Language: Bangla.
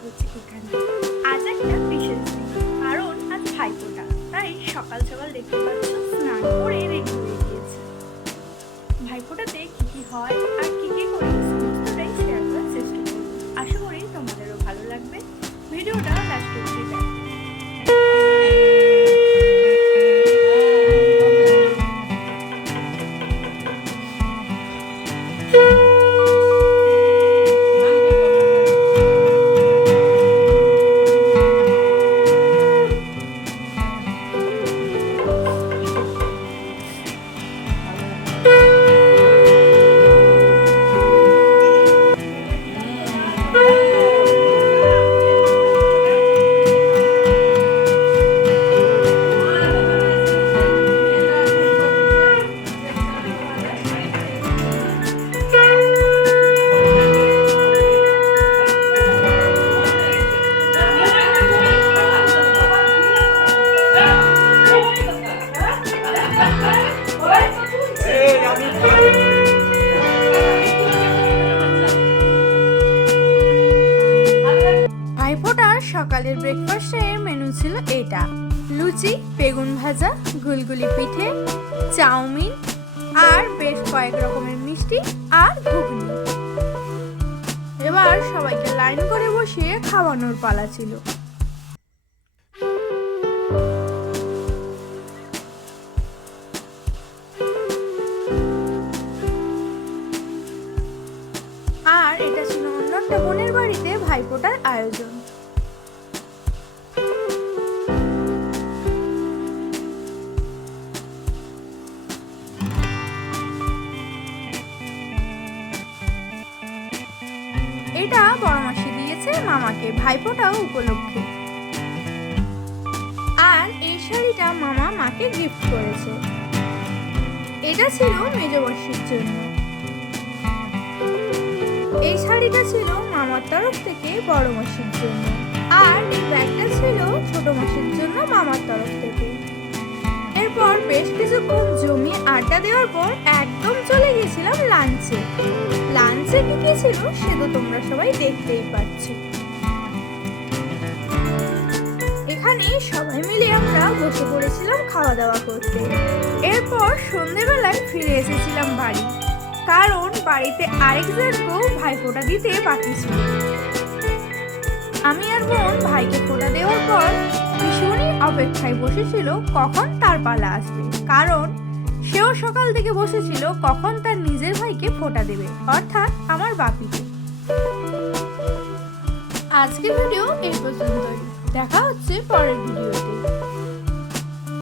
করছি এখানে। আজ একটা বিশেষ দিন, কারণ আজ ভাইফোঁটা। তাই সকাল সকাল দেখতে পাচ্ছ স্নান করে রেডি হয়ে গিয়েছে। ভাইফোঁটাতে কী কী হয় আর কী কী করি, সমস্তটাই শেয়ার করার চেষ্টা করব। আশা করি তোমাদেরও ভালো লাগবে। ভিডিওটা লাস্ট দেখো। ভাইফোঁটার সকালের ব্রেকফাস্টের মেনু ছিল এটা। লুচি, বেগুন ভাজা, গুলগুলি পিঠে, চাউমিন, আর বেশ কয়েক রকমের মিষ্টি আর ঘুগনি। এবার সবাইকে লাইন করে বসিয়ে খাওয়ানোর পালা ছিল। আর এটা ছিল অন্য একটা বোনের বাড়িতে ভাইফোঁটার আয়োজন। এটা বড় মাসি দিয়েছে মামাকে ভাইফোঁটা উপলক্ষে। আর এই শাড়িটা মামা মাকে গিফট করেছে। এটা ছিল মেজবর্ষির জন্য। এই শাড়িটা ছিল মামার তরফ থেকে বড় মাসির জন্য। আর এই ব্যাগটা ছিল ছোট মাসির জন্য মামার তরফ থেকে। এরপর বেশ কিছুক্ষণ জমি আড্ডা দেওয়ার পর একদম চলে গেছিলাম লাঞ্চে লাঞ্চে কি কি ছিল সে তোমরা সবাই দেখতেই পাচ্ছ। এখানে সবাই মিলে আমরা বসে পড়েছিলাম খাওয়া দাওয়া করতে। এরপর সন্ধেবেলায় ফিরে এসেছিলাম বাড়ি। কারণ বাড়িতে আরেকজনকেও ভাই ফোঁটা দিতে বাকি ছিল। আমি আর বোন ভাইকে ফোঁটা দেওয়ার পর ভীষণই অপেক্ষায় বসেছিল কখন তার পালা আসবে। কারণ সেও সকাল থেকে বসেছিল কখন তার নিজের ভাইকে ফোটা দেবে, অর্থাৎ আমার বাপিকে। আজকের ভিডিও এই পর্যন্তই। দেখা হচ্ছে পরের ভিডিওতে।